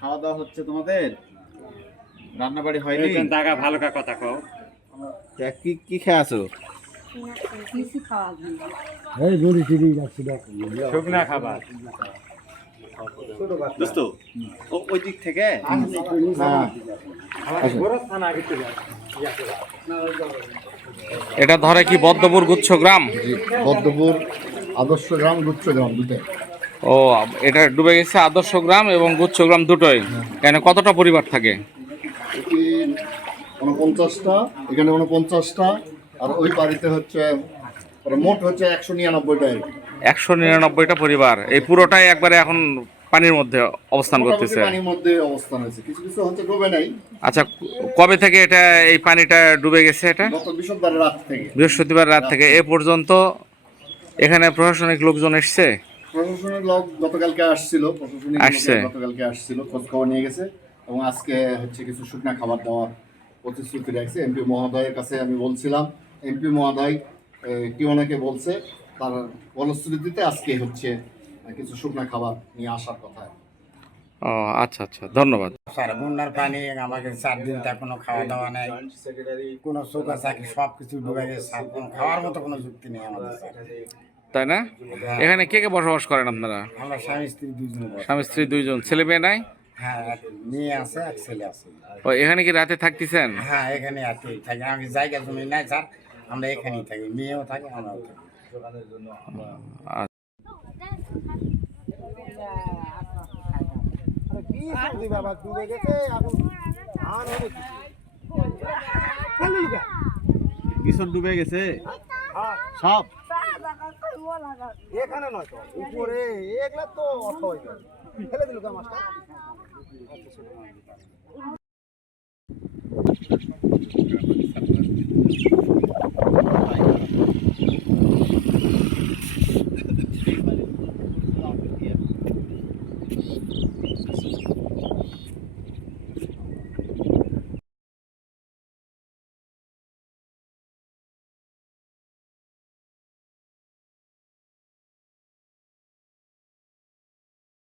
খাওয়া দাওয়া হচ্ছে তোমাদের? রান্না বাড়ি হয়নি? ভালো কথা কও। কি কি খেয়ে আছো? শুকনা খাবার দোস্ত ওই দিক থেকে এটা ধরে কি বদ্ধপুর গুচ্ছ গ্রাম? বদ্ধপুর আদর্শ গ্রাম, গুচ্ছ গ্রাম দুটাই। ও, এটা ডুবে গেছে আদর্শ গ্রাম এবং গুচ্ছ গ্রাম দুটোই। এখানে কতটা পরিবার থাকে? 49টা, এখানে 49টা, আর ওই বাড়িতে হচ্ছে মোট হচ্ছে 199টা। 199টা পরিবার। এই পুরোটাই একবারে এখন পানির মধ্যে অবস্থান করতেছে। পানির মধ্যে অবস্থান হয়েছে, কিছু কিছু হচ্ছে ডুবে নাই। আচ্ছা, কবে থেকে এটা এই পানিটা ডুবে গেছে? এটা গত বৃহস্পতিবার রাত থেকে। বৃহস্পতিবার রাত থেকে এ পর্যন্ত এখানে প্রশাসনিক লোকজন এসছে? প্রশাসনের লোক গতকালকে আসছিল, গতকালকে আসছিল, খোঁজ খবর নিয়ে গেছে এবং আজকে হচ্ছে কিছু শুকনা খাবার দেওয়ার প্রতিশ্রুতি রাখছে। এমপি মহোদয়ের কাছে আমি বলছিলাম, এমপি মহোদয় কি অনেকে বলছে, তার ফলশ্রুতিতে আজকে হচ্ছে কিছু শুকনা খাবার নিয়ে আসার কথা। ও আচ্ছা আচ্ছা, ধন্যবাদ। স্যার, বন্যার পানি আমাকে 4 দিন তা কোনো খাওয়া দাওয়া নেই, কোনো চোখা চাকি সব কিছু ডুবে গেছে স্যার। কোনো খাওয়ার মতো কোনো যুক্তি নেই আমাদের স্যার। তাই না? এখানে কে কে বসবাস করেন আপনারা? আমরা স্বামী স্ত্রী দুজন। স্বামী স্ত্রী দুইজন, ছেলে মেয়ে নাই? হ্যাঁ, এক মেয়ে আছে, এক ছেলে আছে। ও, এখানে কি রাতে থাকতেছেন? হ্যাঁ, এখানে আছি থাকি। আমি জায়গা জমি নাই স্যার, আমরা এখানেই থাকি, মেয়েও থাকে, আমরাও থাকি। বিছন ডুবে গেছে সব। এখানে নয় তো, উপরে এগুলা তো অর্থ হয়ে যাবে, ফেলে দিল মাছটা।